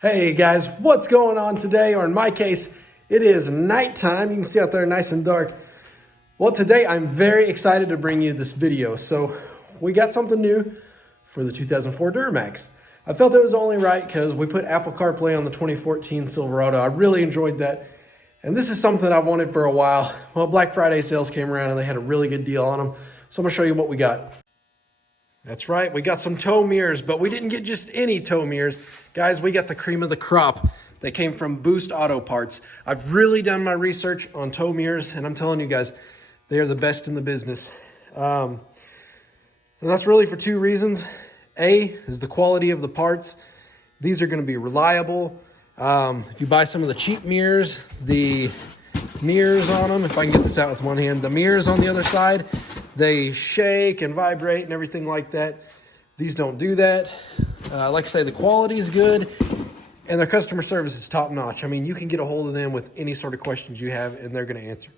Hey guys, what's going on today? Or in my case, it is nighttime. You can see out there nice and dark. Well, today I'm very excited to bring you this video. So we got something new for the 2004 Duramax. I felt it was only right because we put Apple CarPlay on the 2014 Silverado. I really enjoyed that. And this is something I've wanted for a while. Well, Black Friday sales came around and they had a really good deal on them. So I'm gonna show you what we got. That's right, we got some tow mirrors, but we didn't get just any tow mirrors. Guys, we got the cream of the crop. They came from Boost Auto Parts. I've really done my research on tow mirrors, and I'm telling you guys, they are the best in the business. And that's really for two reasons. A is the quality of the parts. These are gonna be reliable. If you buy some of the cheap mirrors, the mirrors on them, if I can get this out with one hand, the mirrors on the other side, they shake and vibrate and everything like that. These don't do that. Like I say, the quality is good and their customer service is top notch. I mean, you can get a hold of them with any sort of questions you have and they're gonna answer.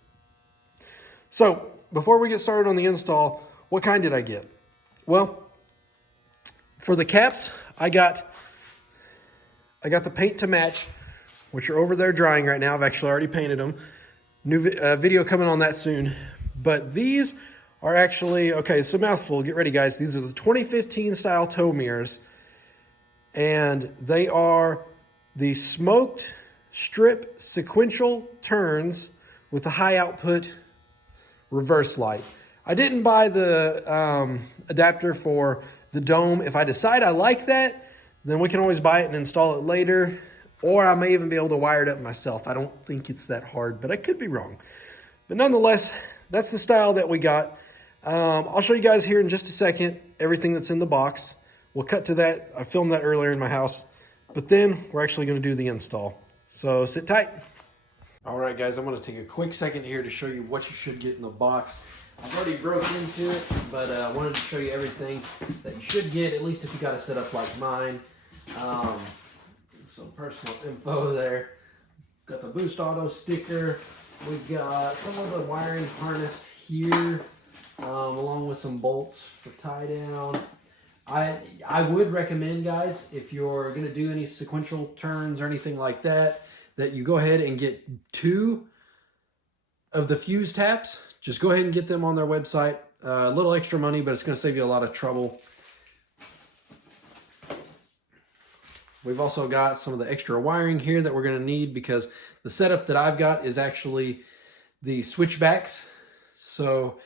So before we get started on the install, what kind did I get? Well, for the caps, I got the paint to match, which are over there drying right now. I've actually already painted them. New video coming on that soon. But these are actually, okay, it's a mouthful. Get ready, guys. These are the 2015 style tow mirrors. And they are the smoked strip sequential turns with the high output reverse light. I didn't buy the adapter for the dome. If I decide I like that, then we can always buy it and install it later. Or I may even be able to wire it up myself. I don't think it's that hard, but I could be wrong. But nonetheless, that's the style that we got. I'll show you guys here in just a second everything that's in the box. We'll cut to that. I filmed that earlier in my house. But then we're actually going to do the install. So sit tight. All right, guys, I'm going to take a quick second here to show you what you should get in the box. I've already broke into it, but I wanted to show you everything that you should get, at least if you got a setup like mine. Some personal info there. Got the Boost Auto sticker. We got some of the wiring harness here, along with some bolts for tie down. I would recommend, guys, if you're going to do any sequential turns or anything like that, that you go ahead and get 2 of the fuse taps. Just go ahead and get them on their website. A little extra money, but it's going to save you a lot of trouble. We've also got some of the extra wiring here that we're going to need because the setup that I've got is actually the switchbacks. So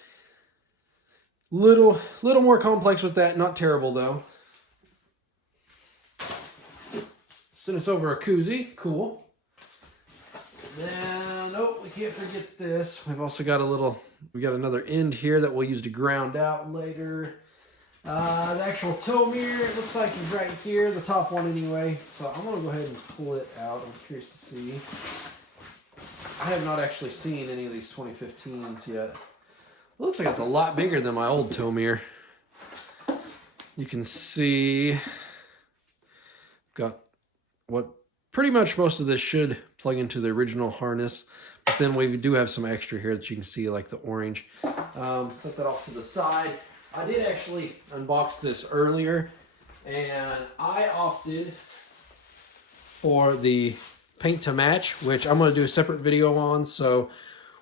little more complex with that. Not terrible though. Send us over a koozie. Cool. And then, oh, we can't forget this. We've also got we got another end here that we'll use to ground out later. The actual tow mirror, it looks like is right here, the top one anyway. So I'm going to go ahead and pull it out. I'm curious to see. I have not actually seen any of these 2015s yet. It looks like it's a lot bigger than my old tow mirror. You can see, got what pretty much most of this should plug into the original harness. But then we do have some extra here that you can see, like the orange. Set that off to the side. I did actually unbox this earlier, and I opted for the paint to match, which I'm going to do a separate video on. So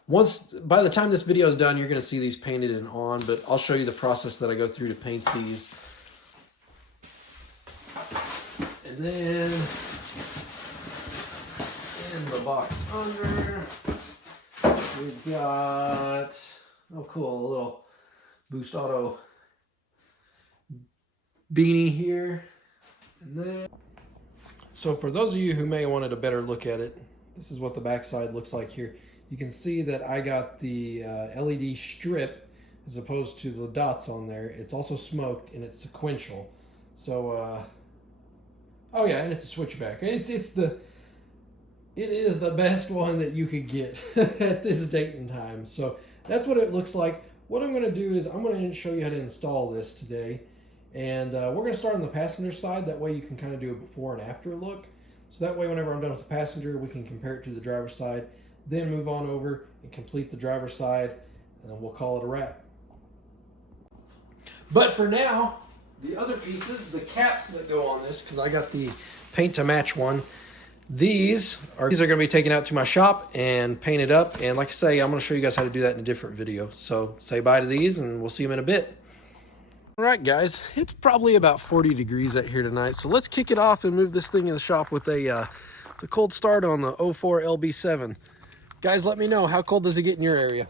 by the time this video is done, you're going to see these painted and on, but I'll show you the process that I go through to paint these. And then in the box under, we've got, oh cool, a little Boost Auto beanie here. And then, so for those of you who may wanted a better look at it, this is what the backside looks like here. You can see that I got the LED strip as opposed to the dots on there. It's also smoked and it's sequential. So, oh yeah, and it's a switchback. It is the best one that you could get at this date and time. So that's what it looks like. What I'm going to do is I'm going to show you how to install this today. And we're going to start on the passenger side. That way you can kind of do a before and after look. So that way whenever I'm done with the passenger, we can compare it to the driver's side. Then move on over and complete the driver's side. And then we'll call it a wrap. But for now, the other pieces, the caps that go on this, because I got the paint to match one. These are going to be taken out to my shop and painted up. And like I say, I'm going to show you guys how to do that in a different video. So say bye to these and we'll see them in a bit. All right, guys, it's probably about 40 degrees out here tonight. So let's kick it off and move this thing in the shop with the cold start on the 04 LB7. Guys, let me know, how cold does it get in your area?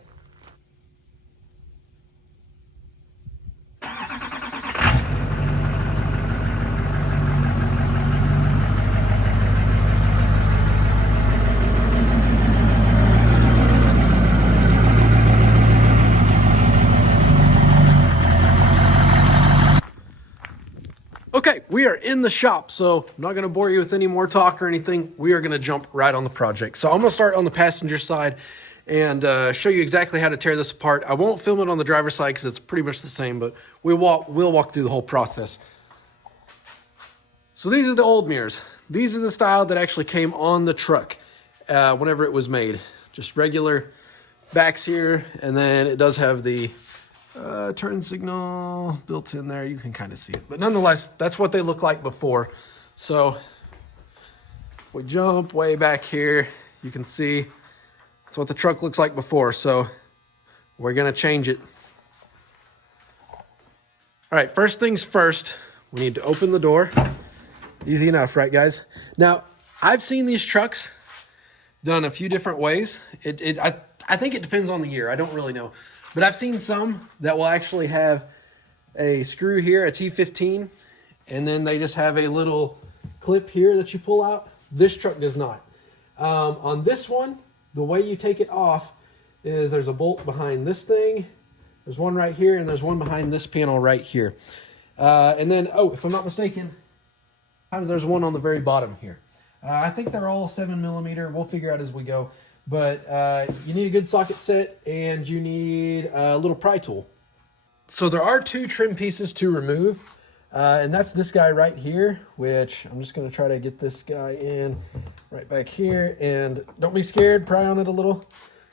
Okay, we are in the shop, so I'm not going to bore you with any more talk or anything. We are going to jump right on the project. So I'm going to start on the passenger side and show you exactly how to tear this apart. I won't film it on the driver's side because it's pretty much the same, but we'll walk through the whole process. So these are the old mirrors. These are the style that actually came on the truck whenever it was made. Just regular backs here, and then it does have the turn signal built in there. You can kind of see it, but nonetheless, that's what they look like before. So if we jump way back here, you can see that's what the truck looks like before. So we're going to change it. All right, first things first, we need to open the door. Easy enough, right, guys? Now, I've seen these trucks done a few different ways. I think it depends on the year. I don't really know. But I've seen some that will actually have a screw here, a T15, and then they just have a little clip here that you pull out. This truck does not. On this one, the way you take it off is there's a bolt behind this thing. There's one right here, and there's one behind this panel right here. And then, oh, if I'm not mistaken, there's one on the very bottom here. I think they're all 7mm. We'll figure out as we go. But you need a good socket set, and you need a little pry tool. So there are two trim pieces to remove, and that's this guy right here, which I'm just going to try to get this guy in right back here. And don't be scared, pry on it a little.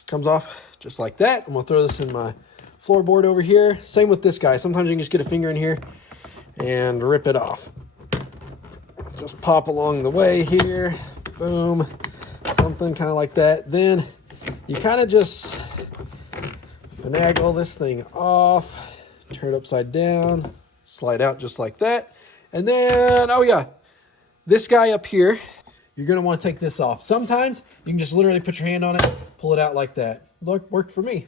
Comes off just like that. I'm going to throw this in my floorboard over here. Same with this guy. Sometimes you can just get a finger in here and rip it off. Just pop along the way here. Boom. Something kind of like that. Then you kind of just finagle this thing off, turn it upside down, slide out just like that. And then, oh yeah, this guy up here, you're going to want to take this off. Sometimes you can just literally put your hand on it, pull it out like that. Look, worked for me.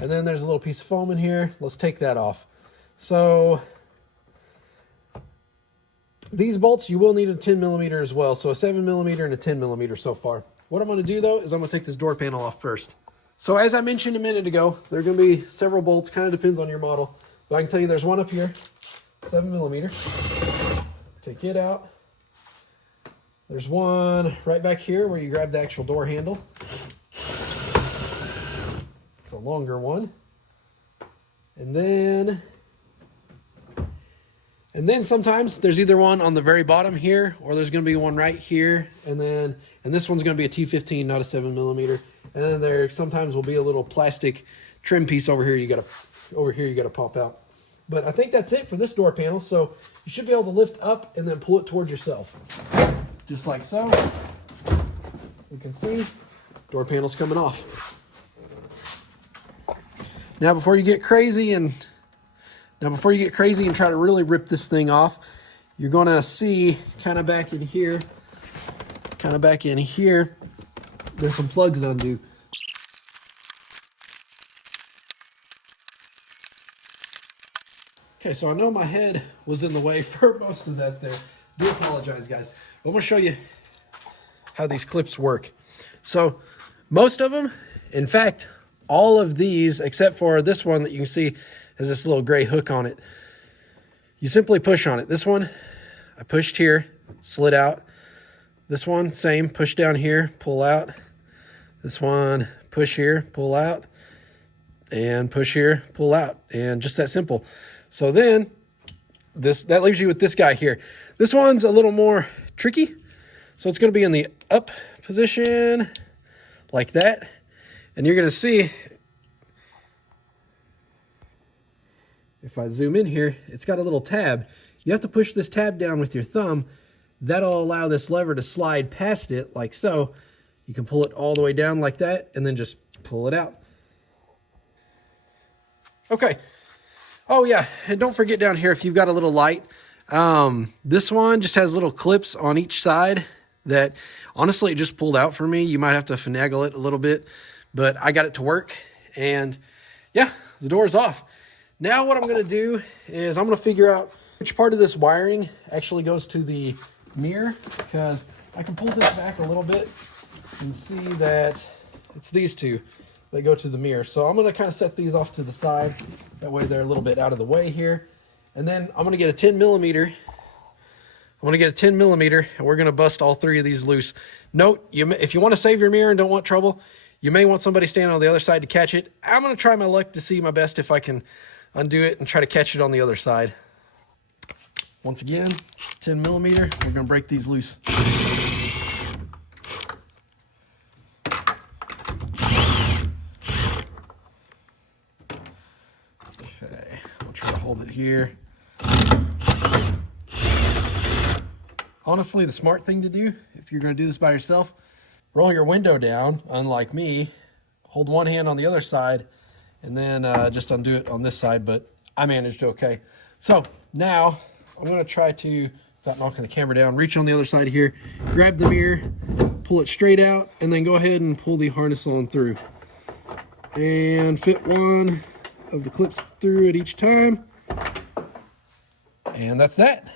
And then there's a little piece of foam in here. Let's take that off. So these bolts, you will need a 10mm as well. So a 7mm and a 10mm so far. What I'm going to do, though, is I'm going to take this door panel off first. So as I mentioned a minute ago, there are going to be several bolts. Kind of depends on your model. But I can tell you there's one up here, 7mm. Take it out. There's one right back here where you grab the actual door handle. It's a longer one. And then sometimes there's either one on the very bottom here, or there's going to be one right here, and this one's going to be a T15, not a 7mm. And then there sometimes will be a little plastic trim piece over here. You got to pop out. But I think that's it for this door panel. So you should be able to lift up and then pull it towards yourself, just like so. You can see door panel's coming off. Now before you get crazy and try to really rip this thing off, you're going to see kind of back in here, there's some plugs to undo. Okay, so I know my head was in the way for most of that there. Do apologize, guys. I'm going to show you how these clips work. So most of them, in fact, all of these, except for this one that you can see has this little gray hook on it. You simply push on it. This one, I pushed here, slid out. This one, same, push down here, pull out. This one, push here, pull out, and push here, pull out, and just that simple. So then, that leaves you with this guy here. This one's a little more tricky. So it's going to be in the up position, like that. And you're going to see, if I zoom in here, it's got a little tab. You have to push this tab down with your thumb that'll allow this lever to slide past it like so. You can pull it all the way down like that and then just pull it out. Okay. Oh yeah, and don't forget down here if you've got a little light. This one just has little clips on each side that honestly it just pulled out for me. You might have to finagle it a little bit, but I got it to work, and yeah, the door's off. Now what I'm gonna do is I'm gonna figure out which part of this wiring actually goes to the mirror, because I can pull this back a little bit and see that it's these two that go to the mirror. So I'm gonna kind of set these off to the side. That way they're a little bit out of the way here. And then I'm gonna get a 10 millimeter. I'm gonna get a 10 millimeter and we're gonna bust all three of these loose. Note, if you wanna save your mirror and don't want trouble, you may want somebody standing on the other side to catch it. I'm gonna try my luck to see my best if I can undo it and try to catch it on the other side. Once again, 10 millimeter, we're gonna break these loose. Okay, I'll try to hold it here. Honestly, the smart thing to do, if you're gonna do this by yourself, roll your window down, unlike me, hold one hand on the other side, and then just undo it on this side, but I managed okay. So now I'm gonna try to, without knocking the camera down, reach on the other side here, grab the mirror, pull it straight out, and then go ahead and pull the harness on through. And fit one of the clips through at each time. And that's that.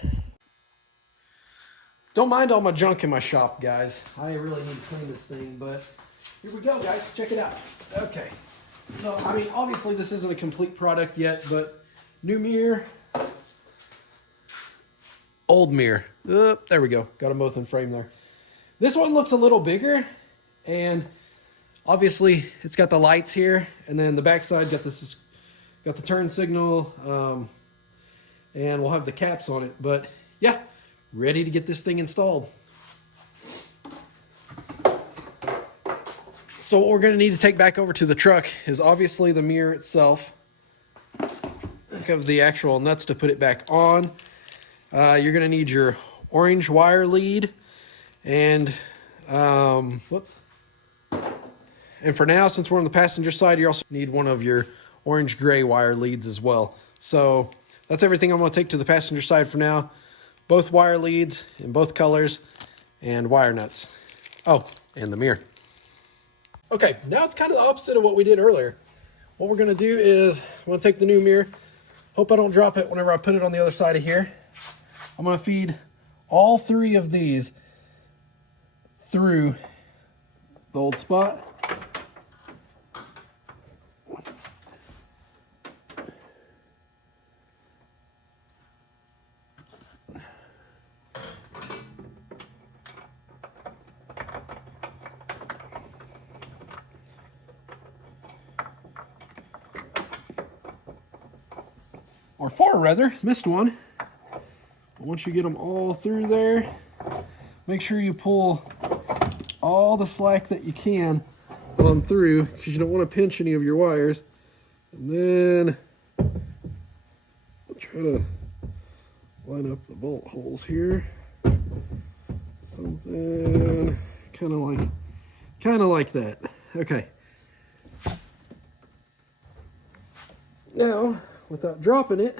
Don't mind all my junk in my shop, guys. I really need to clean this thing, but here we go, guys. Check it out. Okay. So, I mean, obviously this isn't a complete product yet, but new mirror, old mirror. There we go. Got them both in frame there. This one looks a little bigger, and obviously it's got the lights here, and then the backside got this, got the turn signal, and we'll have the caps on it. But yeah, ready to get this thing installed. So what we're going to need to take back over to the truck is obviously the mirror itself. Think of the actual nuts to put it back on. You're going to need your orange wire lead, and whoops. And for now, since we're on the passenger side, you also need one of your orange gray wire leads as well. So that's everything I'm going to take to the passenger side for now. Both wire leads in both colors and wire nuts. Oh, and the mirror. Okay, now it's kind of the opposite of what we did earlier. What we're going to do is I'm going to take the new mirror. Hope I don't drop it whenever I put it on the other side of here. I'm going to feed all three of these through the old spot. Or four rather, missed one. But once you get them all through there, make sure you pull all the slack that you can on through, because you don't want to pinch any of your wires. And then I'll try to line up the bolt holes here. Something kind of like that. Okay. Now, without dropping it,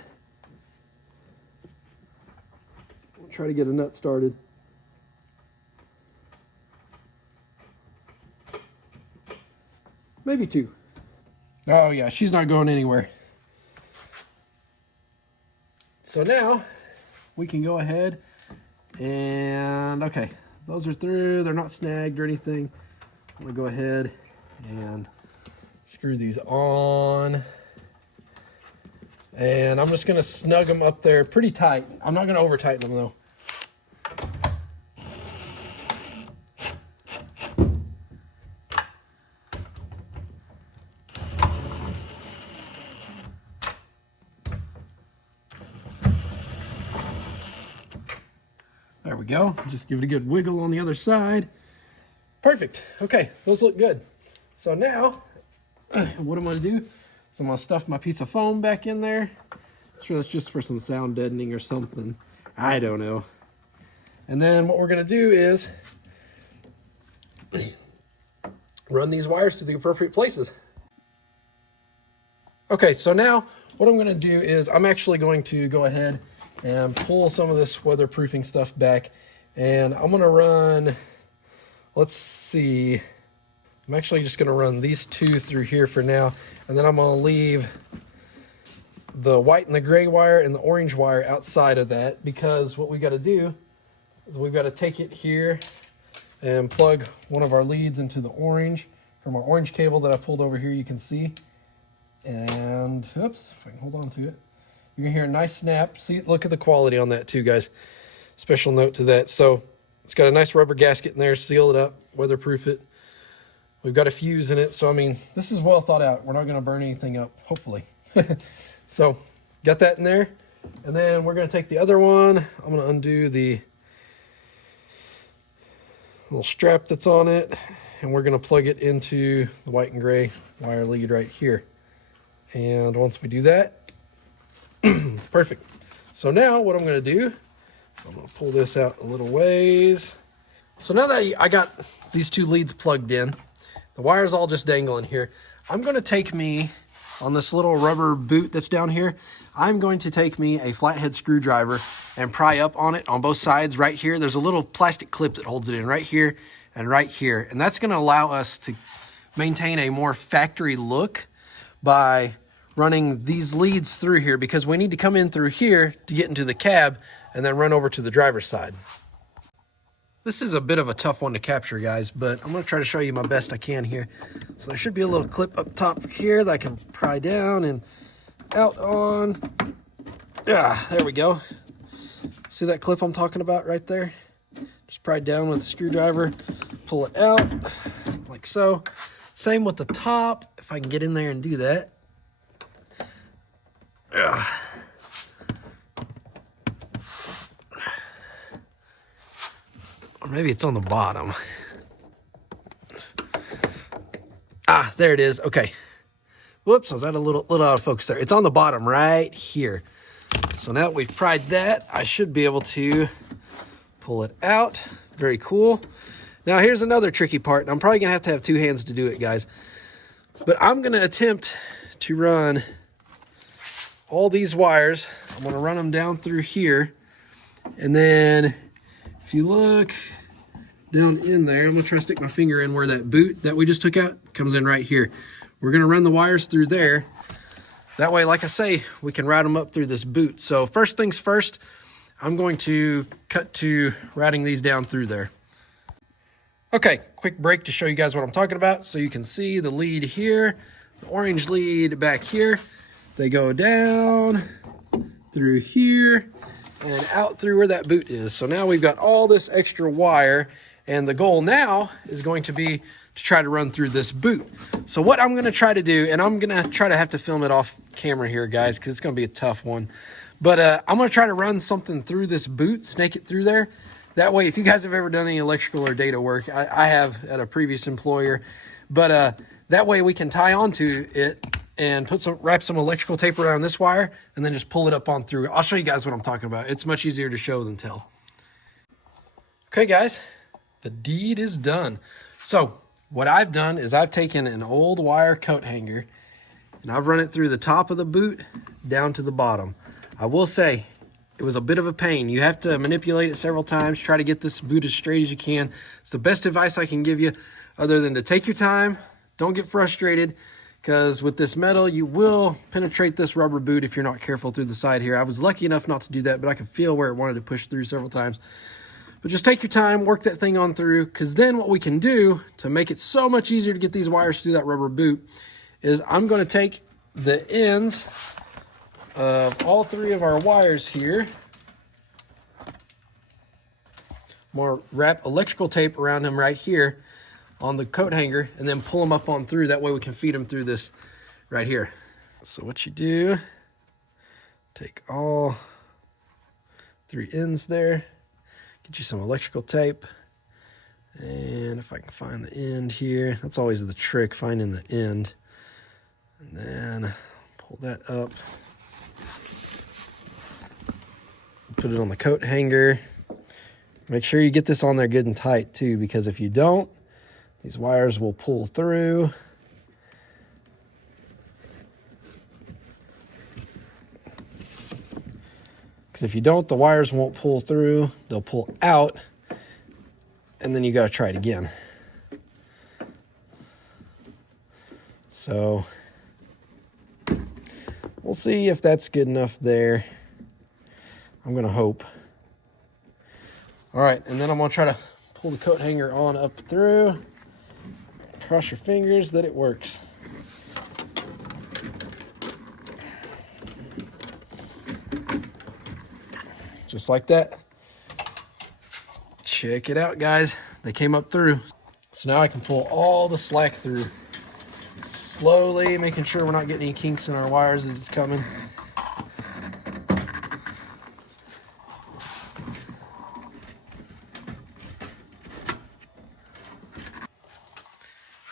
we'll try to get a nut started. Maybe two. Oh yeah, she's not going anywhere. So now we can go ahead and, okay, those are through. They're not snagged or anything. I'm gonna go ahead and screw these on. And I'm just gonna snug them up there pretty tight. I'm not gonna over tighten them though. There we go. Just give it a good wiggle on the other side. Perfect. Okay, those look good. So now, what I'm gonna do is I'm gonna stuff my piece of foam back in there. I'm sure that's just for some sound deadening or something. I don't know. And then what we're gonna do is run these wires to the appropriate places. Okay, so now what I'm gonna do is I'm actually going to go ahead and pull some of this weatherproofing stuff back, and I'm gonna run, let's see, I'm actually just gonna run these two through here for now, and then I'm gonna leave the white and the gray wire and the orange wire outside of that, because what we gotta do is we've gotta take it here and plug one of our leads into the orange from our orange cable that I pulled over here, you can see. And, oops, if I can hold on to it. You're gonna hear a nice snap. See, look at the quality on that too, guys. Special note to that. So it's got a nice rubber gasket in there, seal it up, weatherproof it. We've got a fuse in it. So, I mean, this is well thought out. We're not gonna burn anything up, hopefully. So, got that in there. And then we're gonna take the other one. I'm gonna undo the little strap that's on it, and we're gonna plug it into the white and gray wire lead right here. And once we do that, perfect. So now what I'm gonna do, so I'm gonna pull this out a little ways. So now that I got these two leads plugged in, the wire's all just dangling here, I'm gonna take me, on this little rubber boot that's down here, I'm going to take me a flathead screwdriver and pry up on it on both sides right here. There's a little plastic clip that holds it in right here and right here. And that's gonna allow us to maintain a more factory look by running these leads through here, because we need to come in through here to get into the cab and then run over to the driver's side. This is a bit of a tough one to capture, guys, but I'm gonna try to show you my best I can here. So there should be a little clip up top here that I can pry down and out on. Yeah, there we go. See that clip I'm talking about right there? Just pry down with a screwdriver, pull it out like so. Same with the top, if I can get in there and do that. Ugh. Or maybe it's on the bottom. Ah, there it is. Okay. Whoops, I was at a little out of focus there. It's on the bottom right here. So now that we've pried that, I should be able to pull it out. Very cool. Now here's another tricky part, and I'm probably gonna have to have two hands to do it, guys. But I'm gonna attempt to run all these wires. I'm gonna run them down through here. And then if you look down in there, I'm gonna try to stick my finger in where that boot that we just took out comes in right here. We're gonna run the wires through there. That way, like I say, we can route them up through this boot. So first things first, I'm going to cut to routing these down through there. Okay, quick break to show you guys what I'm talking about. So you can see the lead here, the orange lead back here. They go down through here and out through where that boot is. So now we've got all this extra wire, and the goal now is going to be to try to run through this boot. So what I'm gonna try to do, and I'm gonna try to have to film it off camera here, guys, because it's gonna be a tough one. But I'm gonna try to run something through this boot, snake it through there. That way, if you guys have ever done any electrical or data work, I have at a previous employer, but that way we can tie onto it and wrap some electrical tape around this wire and then just pull it up on through. I'll show you guys what I'm talking about. It's much easier to show than tell. Okay, guys, the deed is done. So what I've done is I've taken an old wire coat hanger and I've run it through the top of the boot down to the bottom. I will say it was a bit of a pain. You have to manipulate it several times, try to get this boot as straight as you can. It's the best advice I can give you, other than to take your time, don't get frustrated, because with this metal, you will penetrate this rubber boot if you're not careful through the side here. I was lucky enough not to do that, but I could feel where it wanted to push through several times. But just take your time, work that thing on through, because then what we can do to make it so much easier to get these wires through that rubber boot is I'm going to take the ends of all three of our wires here. I'm going to wrap electrical tape around them right here on the coat hanger and then pull them up on through. That way we can feed them through this right here. So what you do, take all three ends there, get you some electrical tape, and if I can find the end here, that's always the trick, finding the end. And then pull that up, put it on the coat hanger, Make sure you get this on there good and tight too, because if you don't, these wires will pull through. Because if you don't, the wires won't pull through, they'll pull out, and then you got to try it again. So we'll see if that's good enough there. I'm going to hope. All right, and then I'm going to try to pull the coat hanger on up through. Cross your fingers that it works. Just like that. Check it out, guys. They came up through. So now I can pull all the slack through. Slowly, making sure we're not getting any kinks in our wires as it's coming.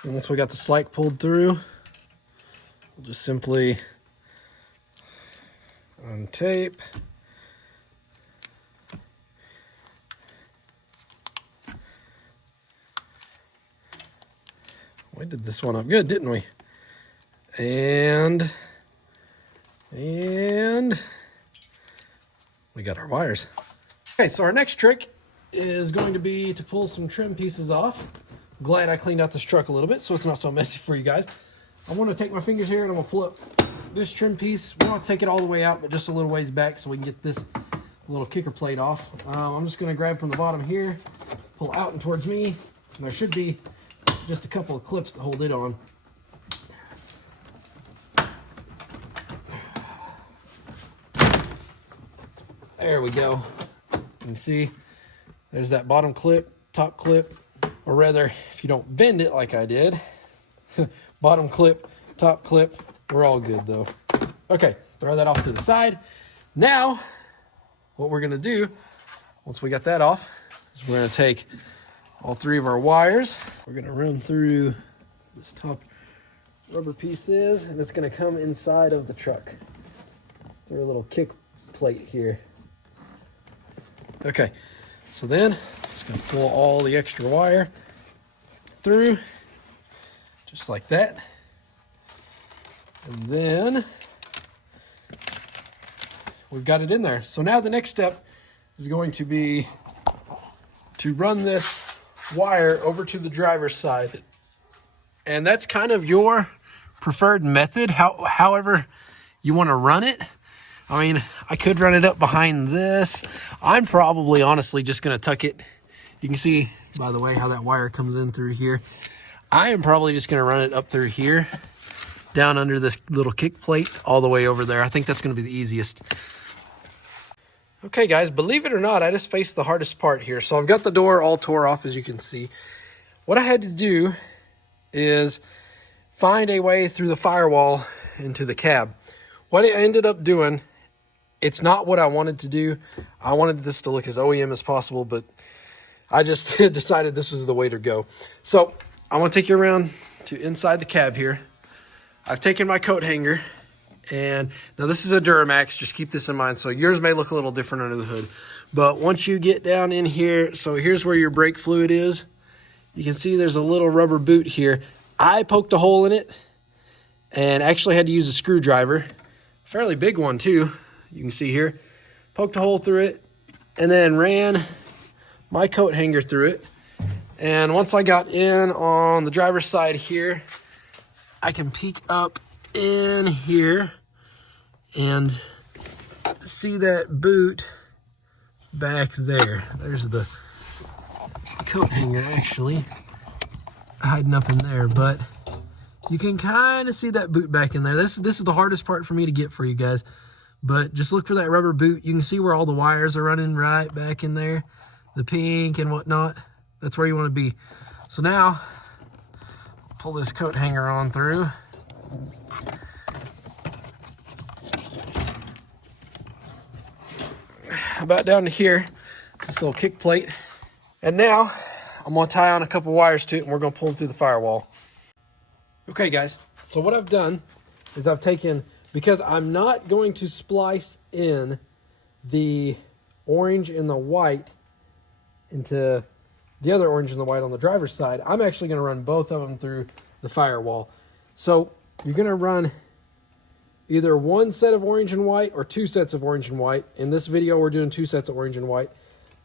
And once we got the slack pulled through, we'll just simply untape. We did this one up good, didn't we? And we got our wires. Okay, so our next trick is going to be to pull some trim pieces off. Glad I cleaned out this truck a little bit so it's not so messy for you guys. I'm going to take my fingers here and I'm going to pull up this trim piece. We don't have to take it all the way out, but just a little ways back so we can get this little kicker plate off. I'm just going to grab from the bottom here, pull out and towards me, and there should be just a couple of clips to hold it on. There we go. You can see there's that bottom clip, top clip, or rather, if you don't bend it like I did, bottom clip, top clip, we're all good though. Okay, throw that off to the side. Now, what we're gonna do, once we got that off, is we're gonna take all three of our wires. We're gonna run through this top rubber piece is, and it's gonna come inside of the truck through a little kick plate here. Okay, so then just gonna pull all the extra wire through, just like that. And then we've got it in there. So now the next step is going to be to run this wire over to the driver's side. And that's kind of your preferred method, however you want to run it. I mean, I could run it up behind this. I'm probably honestly just going to tuck it. You can see, by the way, how that wire comes in through here. I am probably just going to run it up through here, down under this little kick plate, all the way over there. I think that's going to be the easiest. Okay, guys, believe it or not, I just faced the hardest part here. So I've got the door all tore off, as you can see. What I had to do is find a way through the firewall into the cab. What I ended up doing, it's not what I wanted to do. I wanted this to look as OEM as possible, but I just decided this was the way to go. So I'm going to take you around to inside the cab here. I've taken my coat hanger, and now this is a Duramax. Just keep this in mind. So yours may look a little different under the hood. But once you get down in here, so here's where your brake fluid is. You can see there's a little rubber boot here. I poked a hole in it and actually had to use a screwdriver. Fairly big one too. You can see here. Poked a hole through it and then ran my coat hanger through it. And once I got in on the driver's side here, I can peek up in here and see that boot back there. There's the coat hanger actually hiding up in there, but you can kind of see that boot back in there. This is the hardest part for me to get for you guys, but just look for that rubber boot. You can see where all the wires are running right back in there, the pink and whatnot. That's where you want to be. So now pull this coat hanger on through. About down to here, this little kick plate. And now I'm gonna tie on a couple wires to it and we're gonna pull them through the firewall. Okay guys, so what I've done is I've taken, because I'm not going to splice in the orange and the white into the other orange and the white on the driver's side. I'm actually going to run both of them through the firewall. So you're going to run either one set of orange and white or two sets of orange and white. In this video, we're doing two sets of orange and white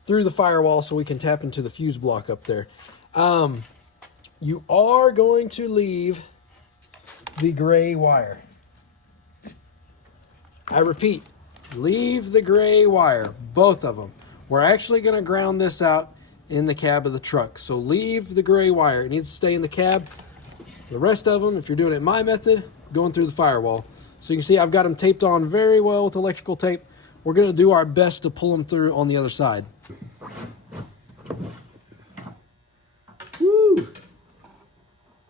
through the firewall so we can tap into the fuse block up there. You are going to leave the gray wire. I repeat, leave the gray wire, both of them. We're actually going to ground this out in the cab of the truck. So leave the gray wire. It needs to stay in the cab. The rest of them, if you're doing it my method, going through the firewall. So you can see I've got them taped on very well with electrical tape. We're going to do our best to pull them through on the other side. Woo!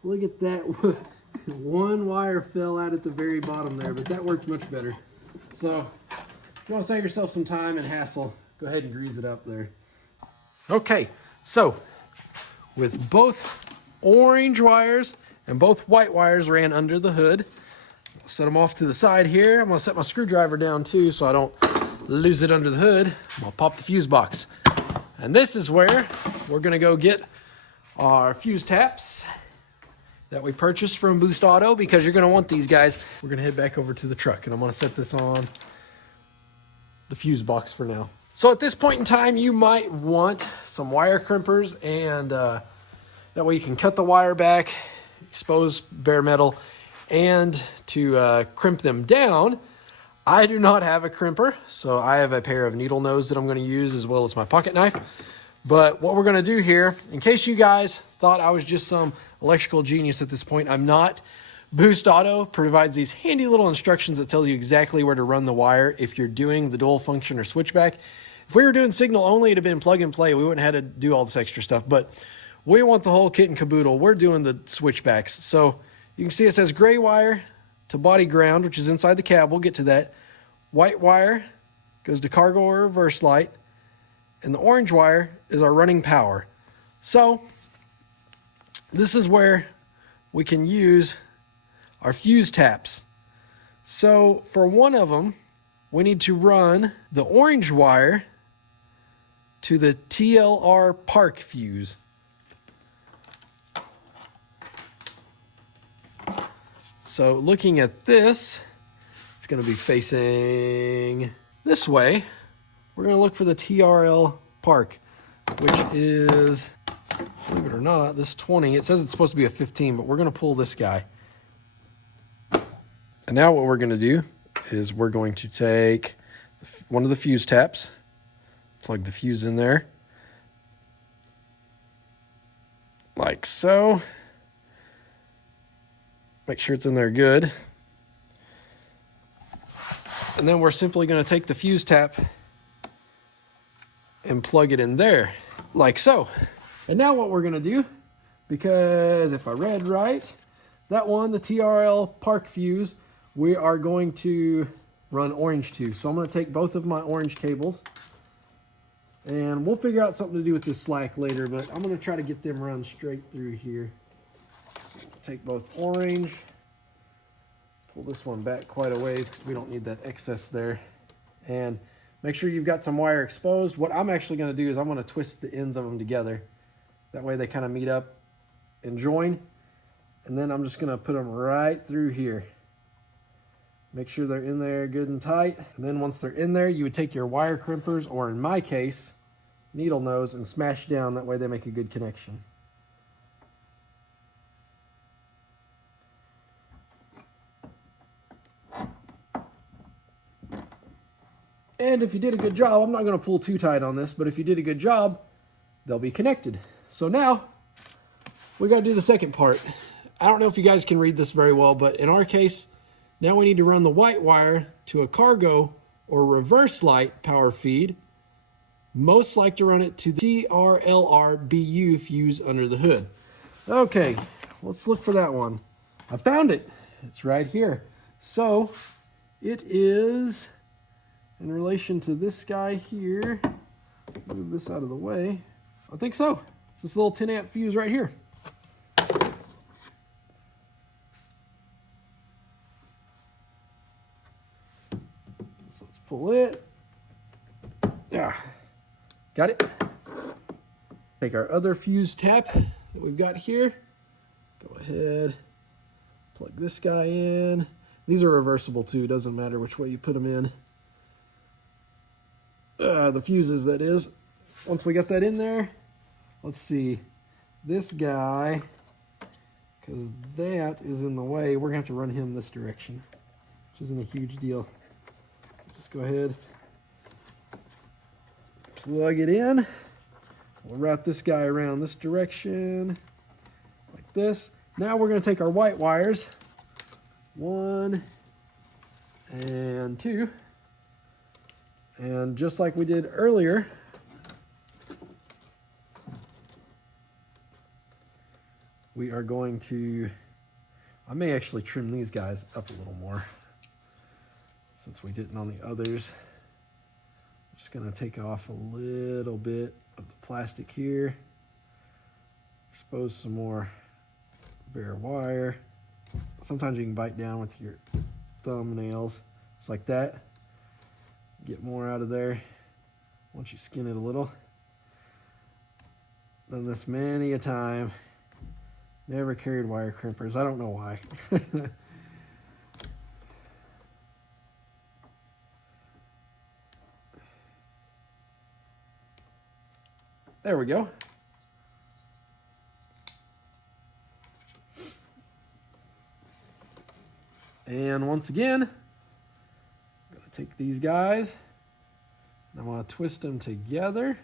Look at that. One wire fell out at the very bottom there, but that worked much better. So if you want to save yourself some time and hassle, go ahead and grease it up there. Okay, so with both orange wires and both white wires ran under the hood, I'll set them off to the side here. I'm going to set my screwdriver down too so I don't lose it under the hood. I'll pop the fuse box. And this is where we're going to go get our fuse taps that we purchased from Boost Auto, because you're going to want these guys. We're going to head back over to the truck, and I'm going to set this on the fuse box for now. So at this point in time, you might want some wire crimpers, and that way you can cut the wire back, expose bare metal, and to crimp them down. I do not have a crimper, so I have a pair of needle nose that I'm going to use, as well as my pocket knife. But what we're going to do here, in case you guys thought I was just some electrical genius at this point, I'm not. Boost Auto provides these handy little instructions that tells you exactly where to run the wire if you're doing the dual function or switchback. If we were doing signal only, it'd have been plug and play. We wouldn't have had to do all this extra stuff, but we want the whole kit and caboodle. We're doing the switchbacks. So you can see it says gray wire to body ground, which is inside the cab. We'll get to that. White wire goes to cargo or reverse light, and the orange wire is our running power. So this is where we can use our fuse taps. So for one of them, we need to run the orange wire to the TLR park fuse. So looking at this, it's going to be facing this way. We're going to look for the TRL park, which is, believe it or not, this 20. It says it's supposed to be a 15, but we're going to pull this guy. And now what we're going to do is we're going to take one of the fuse taps, plug the fuse in there, like so. Make sure it's in there good. And then we're simply going to take the fuse tap and plug it in there, like so. And now what we're going to do, because if I read right, that one, the TRL park fuse, we are going to run orange to. So I'm going to take both of my orange cables, and we'll figure out something to do with this slack later, but I'm going to try to get them run straight through here. So take both orange, pull this one back quite a ways because we don't need that excess there, and make sure you've got some wire exposed. What I'm actually going to do is I'm going to twist the ends of them together. That way they kind of meet up and join, and then I'm just going to put them right through here. Make sure they're in there good and tight. And then once they're in there, you would take your wire crimpers, or in my case, needle nose, and smash down. That way they make a good connection. And if you did a good job, I'm not going to pull too tight on this, but if you did a good job, they'll be connected. So now we got to do the second part. I don't know if you guys can read this very well, but in our case, now we need to run the white wire to a cargo or reverse light power feed. Most like to run it to the TRLR BU fuse under the hood. Okay, let's look for that one. I found it. It's right here. So it is in relation to this guy here. Move this out of the way. I think so. It's this little 10 amp fuse right here. So let's pull it. Yeah, got it. Take our other fuse tap that we've got here. Go ahead, plug this guy in. These are reversible too, doesn't matter which way you put them in. The fuses, that is. Once we got that in there, let's see, this guy, because that is in the way, we're gonna have to run him this direction, which isn't a huge deal. So just go ahead, plug it in. We'll route this guy around this direction, like this. Now we're gonna take our white wires, 1 and 2, and just like we did earlier, we are going to, I may actually trim these guys up a little more since we didn't on the others. I'm just gonna take off a little bit of the plastic here, expose some more bare wire. Sometimes you can bite down with your thumbnails, just like that. Get more out of there once you skin it a little. Done this many a time. Never carried wire crimpers. I don't know why. There we go. And once again, I'm going to take these guys and I'm going to twist them together,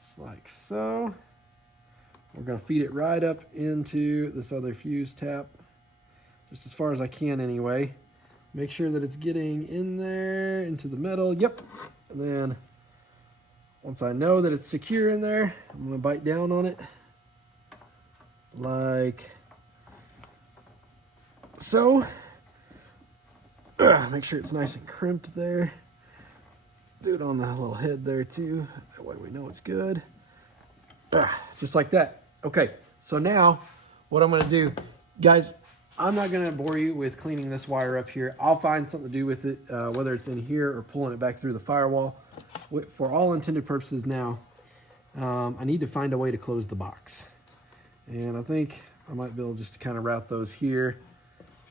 just like so. We're going to feed it right up into this other fuse tap, just as far as I can anyway. Make sure that it's getting in there, into the metal. Yep. And then once I know that it's secure in there, I'm going to bite down on it like so. Make sure it's nice and crimped there. Do it on the little head there too. That way we know it's good. Just like that. Okay, so now what I'm gonna do, guys, I'm not gonna bore you with cleaning this wire up here. I'll find something to do with it, whether it's in here or pulling it back through the firewall. For all intended purposes now, I need to find a way to close the box. And I think I might be able just to kind of route those here.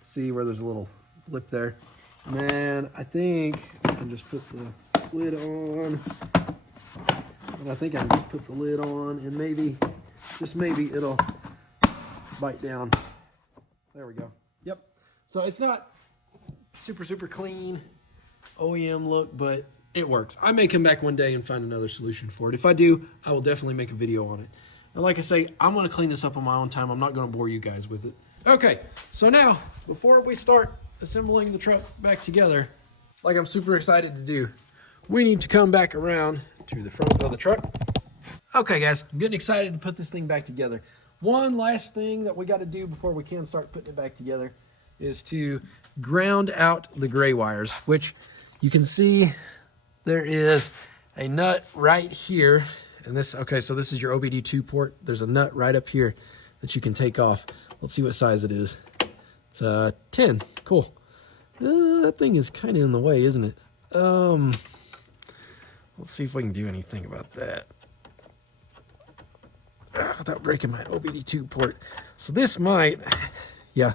See where there's a little lip there. And then I think I can just put the lid on. And I think I can just put the lid on and maybe, just maybe it'll bite down. There we go. Yep. So it's not super clean OEM look, but it works. I may come back one day and find another solution for it. If I do, I will definitely make a video on it. And like I say, I'm going to clean this up on my own time. I'm not going to bore you guys with it. Okay, so now, before we start assembling the truck back together, like I'm super excited to do, we need to come back around to the front of the truck. Okay guys, I'm getting excited to put this thing back together. One last thing that we got to do before we can start putting it back together is to ground out the gray wires, which you can see there is a nut right here. And this, okay, so this is your OBD2 port. There's a nut right up here that you can take off. Let's see what size it is. It's 10, cool. That thing is kind of in the way, isn't it? Let's see if we can do anything about that without breaking my OBD2 port. So this might, yeah.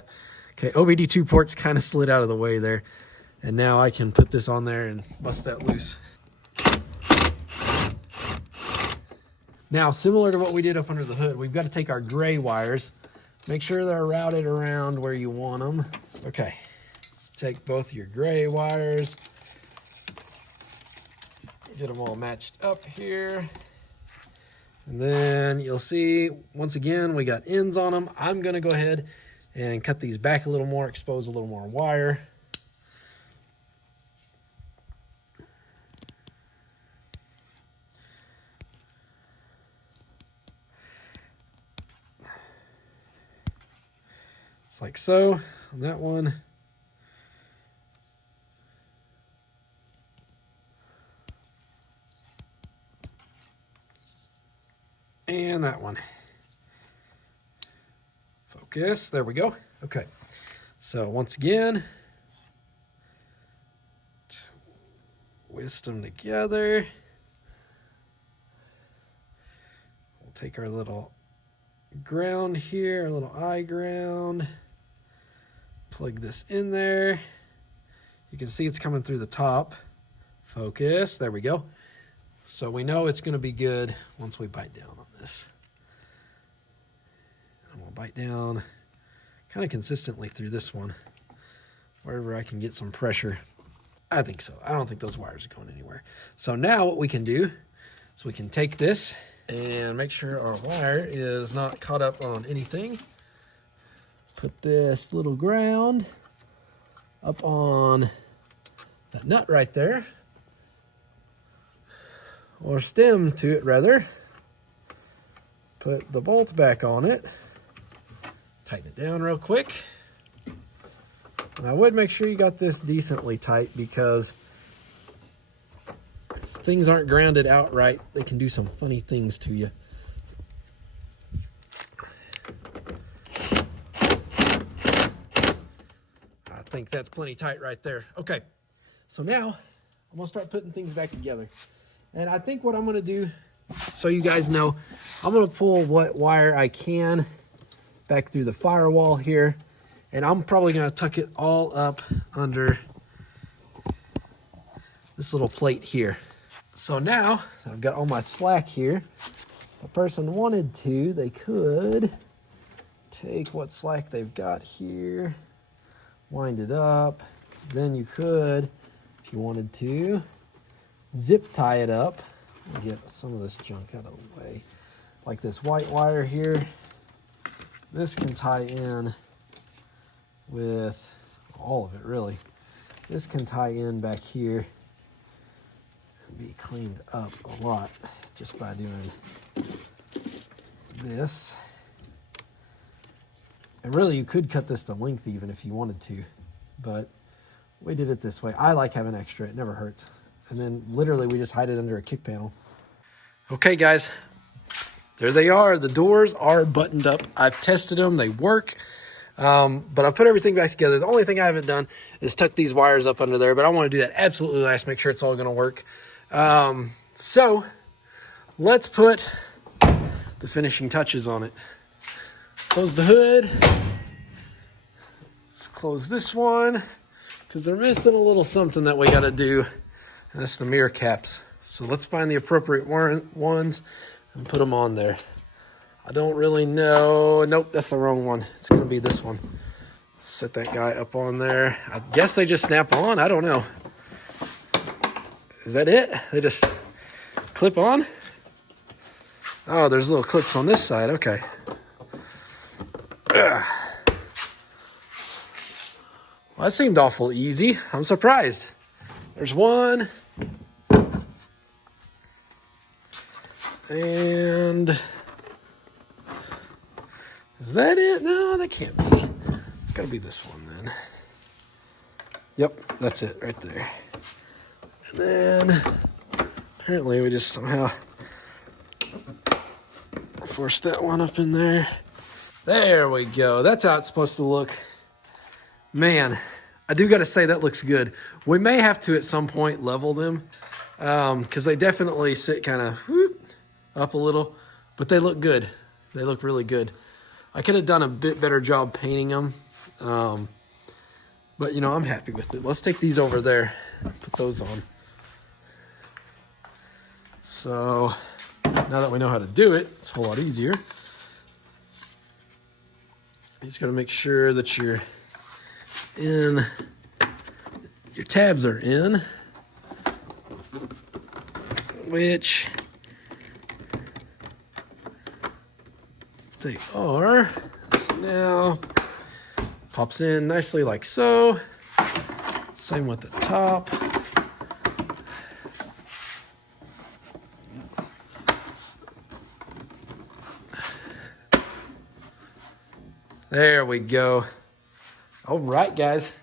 Okay, OBD2 port's kind of slid out of the way there. And now I can put this on there and bust that loose. Now, similar to what we did up under the hood, we've got to take our gray wires, make sure they're routed around where you want them. Okay, let's take both your gray wires, get them all matched up here. And then you'll see, once again, we got ends on them. I'm going to go ahead and cut these back a little more, expose a little more wire. Just like so on that one. And that one. Focus, there we go. Okay, so once again, twist them together. take our little ground here, our little eye ground, plug this in there. You can see it's coming through the top. Focus, there we go. So we know it's gonna be good once we bite down on this. And we'll bite down kind of consistently through this one, wherever I can get some pressure. I think so. I don't think those wires are going anywhere. So now what we can do is we can take this and make sure our wire is not caught up on anything. Put this little ground up on that nut right there, or stem to it rather. Put the bolts back on it. Tighten it down real quick. And I would make sure you got this decently tight, because if things aren't grounded out right, they can do some funny things to you. I think that's plenty tight right there. Okay, so now I'm gonna start putting things back together. And I think what I'm gonna do, so you guys know, I'm gonna pull what wire I can back through the firewall here. And I'm probably gonna tuck it all up under this little plate here. So now that I've got all my slack here, if a person wanted to, they could take what slack they've got here, wind it up. Then you could, if you wanted to, zip tie it up. Let me get some of this junk out of the way. Like this white wire here, this can tie in with all of it really. This can tie in back here and be cleaned up a lot just by doing this. And really you could cut this to length even if you wanted to, but we did it this way. I like having extra, it never hurts. And then literally we just hide it under a kick panel. Okay guys, there they are. The doors are buttoned up. I've tested them, they work. But I put everything back together. The only thing I haven't done is tuck these wires up under there, but I want to do that absolutely last, make sure it's all going to work. So let's put the finishing touches on it. Close the hood. Let's close this one because they're missing a little something that we got to do, and that's the mirror caps. So let's find the appropriate ones and put them on there. I don't really know. Nope, that's the wrong one. It's going to be this one. Set that guy up on there. I guess they just snap on. I don't know. Is that it? They just clip on? Oh, there's little clips on this side. Okay. Ugh. Well, that seemed awful easy. I'm surprised. There's one. And is that it? No, that can't be. It's got to be this one then. Yep, that's it right there. And then apparently we just somehow forced that one up in there. There we go. That's how it's supposed to look. Man, I do got to say that looks good. We may have to at some point level them because they definitely sit kind of up a little, but they look good. They look really good. I could have done a bit better job painting them, but you know, I'm happy with it. Let's take these over there and put those on. So now that we know how to do it, it's a whole lot easier. You just got to make sure that your tabs are in, which they are. So now pops in nicely like so. Same with the top. There we go. All right, guys.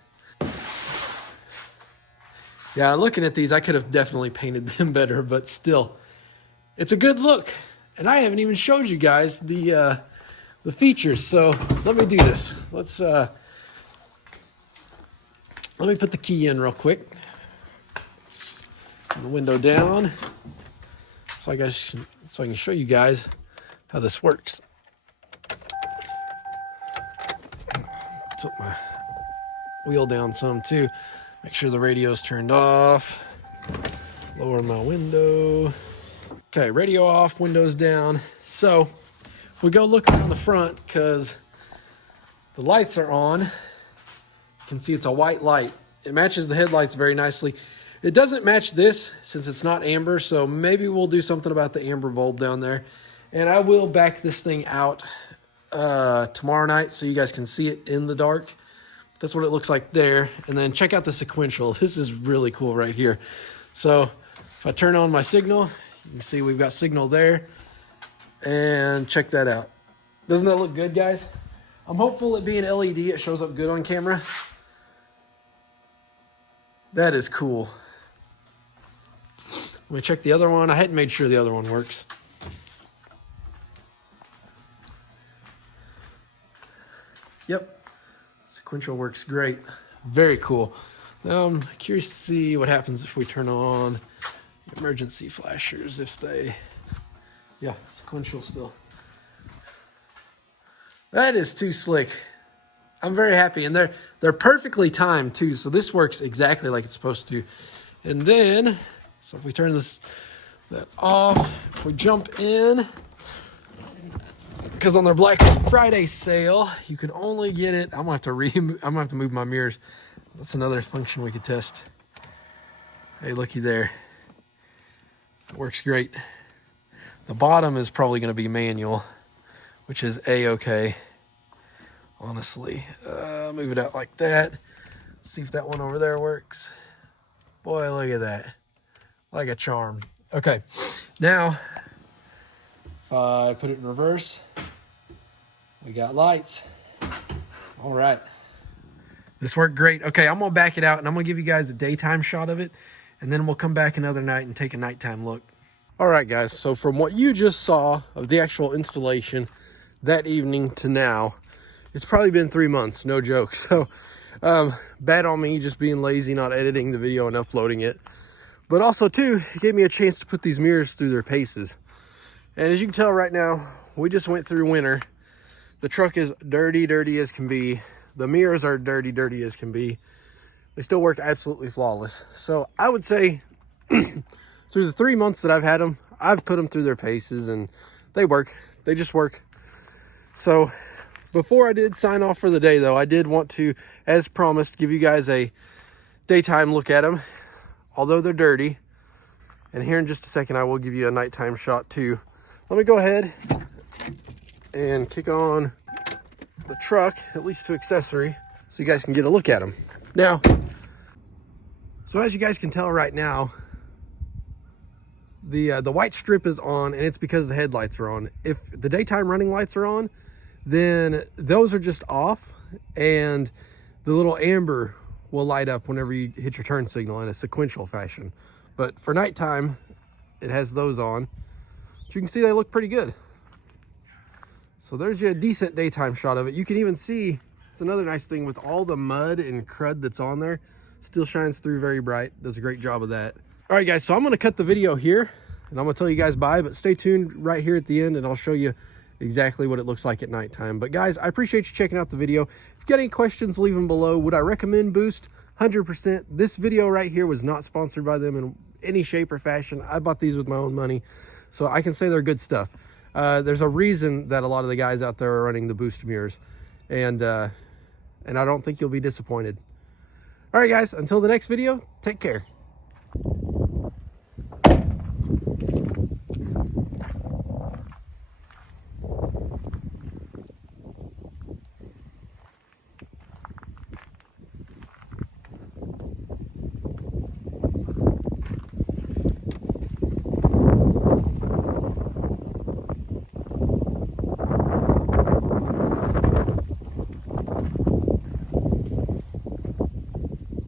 Yeah, looking at these, I could have definitely painted them better, but still, it's a good look. And I haven't even showed you guys the features. So let me do this. Let me put the key in real quick. Turn the window down, so I can show you guys how this works. Tilt my wheel down some too. Make sure the radio's turned off. Lower my window. Okay, radio off, windows down. So if we go look around the front, because the lights are on, you can see it's a white light. It matches the headlights very nicely. It doesn't match this since it's not amber, so maybe we'll do something about the amber bulb down there. And I will back this thing out tomorrow night so you guys can see it in the dark. That's what it looks like there. And then check out the sequential. This is really cool right here. So if I turn on my signal, you can see we've got signal there. And check that out. Doesn't that look good, guys? I'm hopeful it being LED, it shows up good on camera. That is cool. Let me check the other one. I hadn't made sure the other one works. Yep, sequential works great. Very cool. Now I'm curious to see what happens if we turn on emergency flashers, if they, yeah, sequential still. That is too slick. I'm very happy, and they're perfectly timed too, so this works exactly like it's supposed to. And then, so if we turn that off, if we jump in, because on their Black Friday sale, you can only get it. I'm gonna have to move my mirrors. That's another function we could test. Hey, looky there. It works great. The bottom is probably gonna be manual, which is A-okay. Honestly, move it out like that. See if that one over there works. Boy, look at that. Like a charm. Okay, now if I put it in reverse, we got lights. All right, this worked great. Okay, I'm gonna back it out and I'm gonna give you guys a daytime shot of it, and then we'll come back another night and take a nighttime look. All right, guys, so from what you just saw of the actual installation that evening to now, it's probably been 3 months, no joke. So bad on me just being lazy, not editing the video and uploading it. But also too, it gave me a chance to put these mirrors through their paces. And as you can tell right now, we just went through winter. The truck is dirty, dirty as can be. The mirrors are dirty, dirty as can be. They still work absolutely flawless. So I would say through the 3 months that I've had them, I've put them through their paces and they work. They just work. So before I did sign off for the day though, I did want to, as promised, give you guys a daytime look at them, although they're dirty. And here in just a second, I will give you a nighttime shot too. Let me go ahead and kick on the truck, at least to accessory, so you guys can get a look at them. Now, so as you guys can tell right now, the white strip is on, and it's because the headlights are on. If the daytime running lights are on, then those are just off, and the little amber will light up whenever you hit your turn signal in a sequential fashion. But for nighttime, it has those on. But you can see they look pretty good. So there's you a decent daytime shot of it. You can even see, it's another nice thing with all the mud and crud that's on there, still shines through very bright. Does a great job of that. All right, guys, so I'm gonna cut the video here, and I'm gonna tell you guys bye, but stay tuned right here at the end, and I'll show you exactly what it looks like at nighttime. But guys, I appreciate you checking out the video. If you got any questions, leave them below. Would I recommend Boost? 100%. This video right here was not sponsored by them in any shape or fashion. I bought these with my own money, so I can say they're good stuff. There's a reason that a lot of the guys out there are running the Boost mirrors, and I don't think you'll be disappointed. All right, guys, until the next video, take care.